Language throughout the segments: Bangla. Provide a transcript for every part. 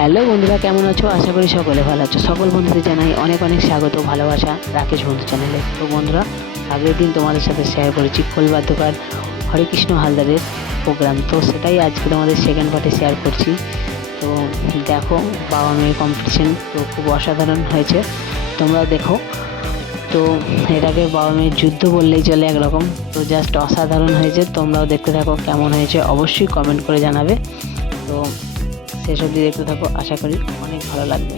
হ্যালো বন্ধুরা, কেমন আছো? আশা করি সকলে ভালো আছো। সকল বন্ধুদের জানাই অনেক অনেক স্বাগত, ভালোবাসা, রাকেশ বন্ধু চ্যানেলে তো বন্ধুরা, আগের দিন তোমাদের সাথে শেয়ার করেছি খোলবাদ্যকার হরেকৃষ্ণ হালদারের প্রোগ্রাম তো সেটাই আজকে তোমাদের সেকেন্ড পার্টে শেয়ার করছি। তো দেখো, বাবা মেয়ের কম্পিটিশন তো খুব অসাধারণ হয়েছে। তোমরাও দেখো, তো এটাকে বাবা মেয়ের যুদ্ধ বললেই চলে একরকম। তো জাস্ট অসাধারণ হয়েছে, তোমরাও দেখতে থাকো কেমন হয়েছে। অবশ্যই কমেন্ট করে জানাবে। তো শেষ অবধি দেখতে থাকো আশা করি অনেক ভালো লাগবে।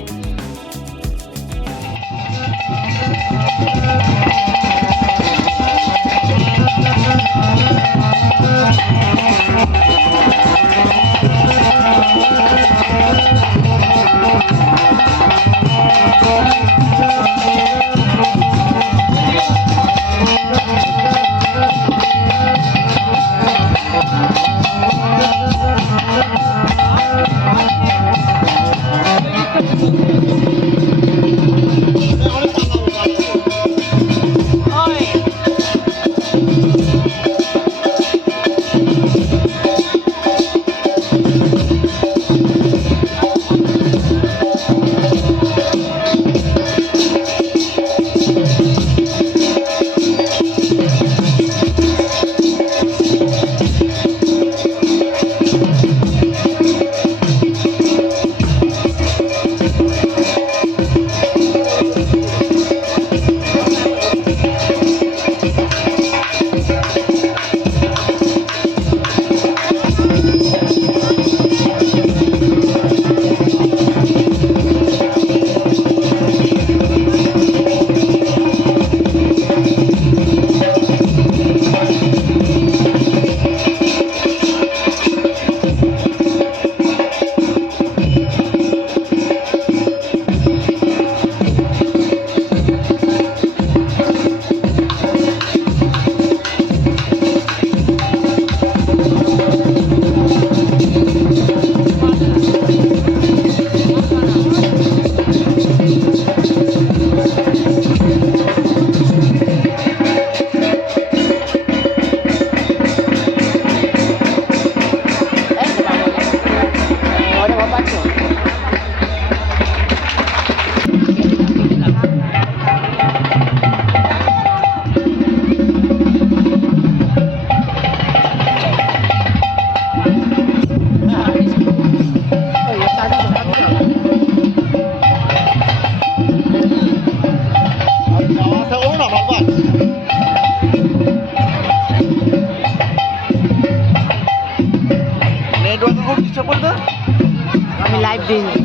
день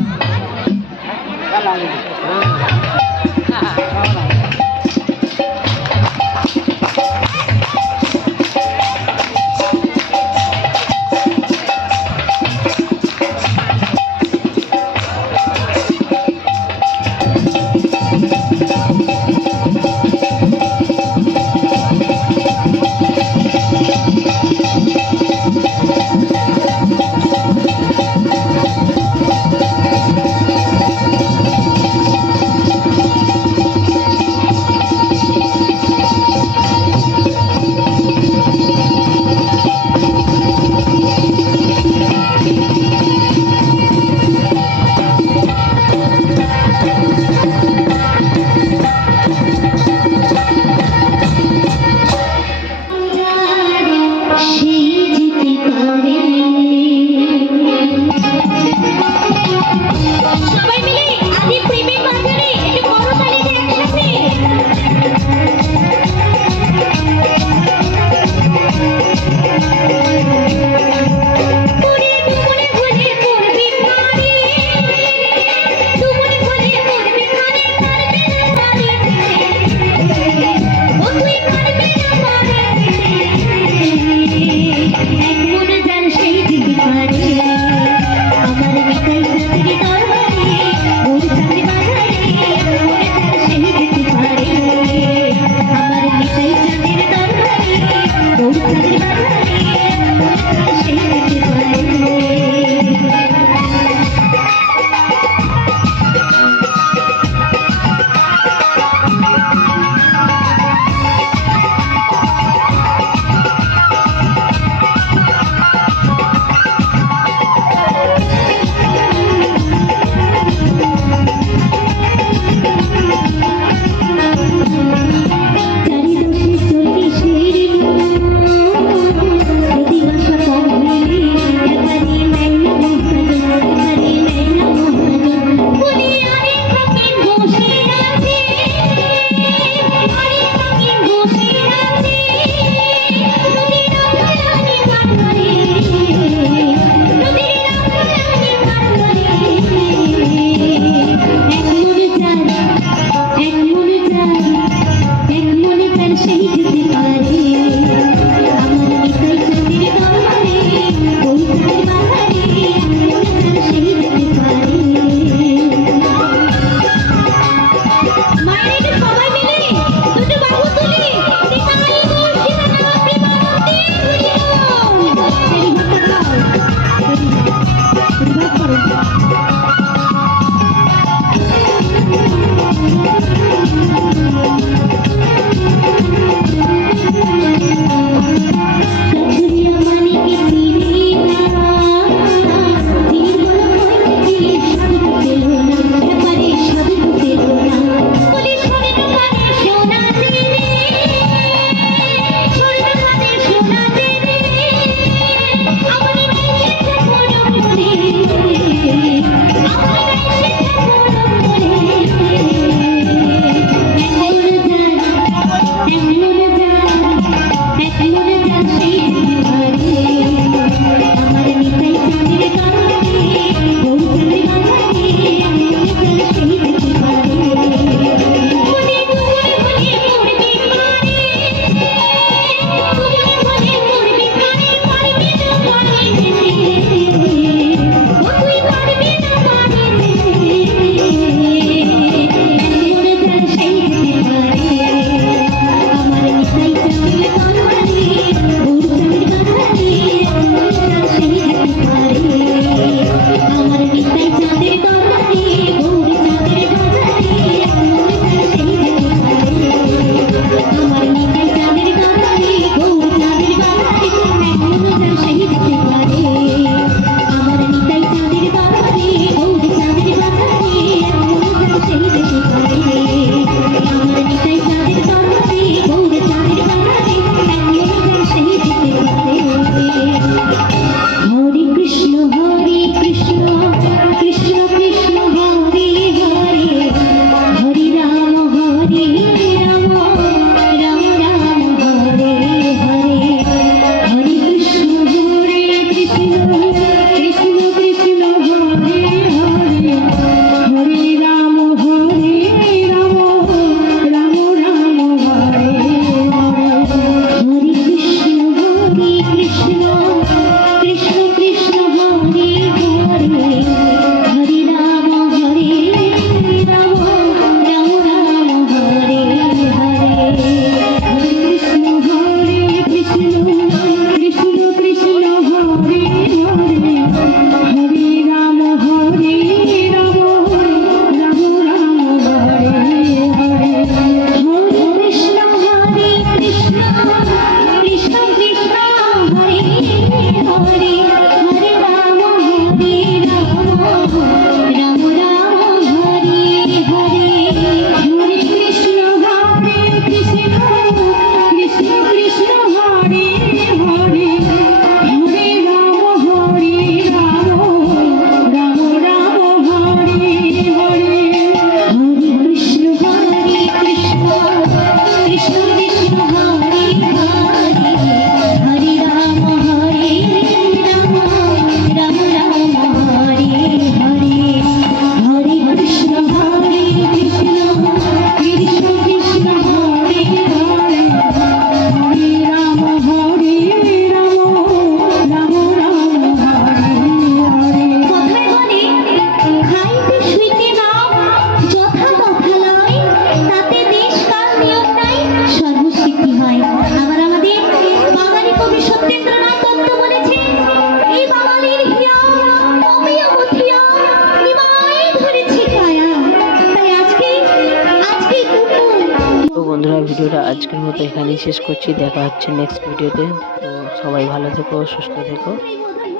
আজকের মতো এখানেই শেষ করছি। দেখা হচ্ছে নেক্সট ভিডিওতে তো। সবাই ভালো থেকো, সুস্থ থেকো।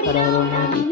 তারা হলো মহাদেব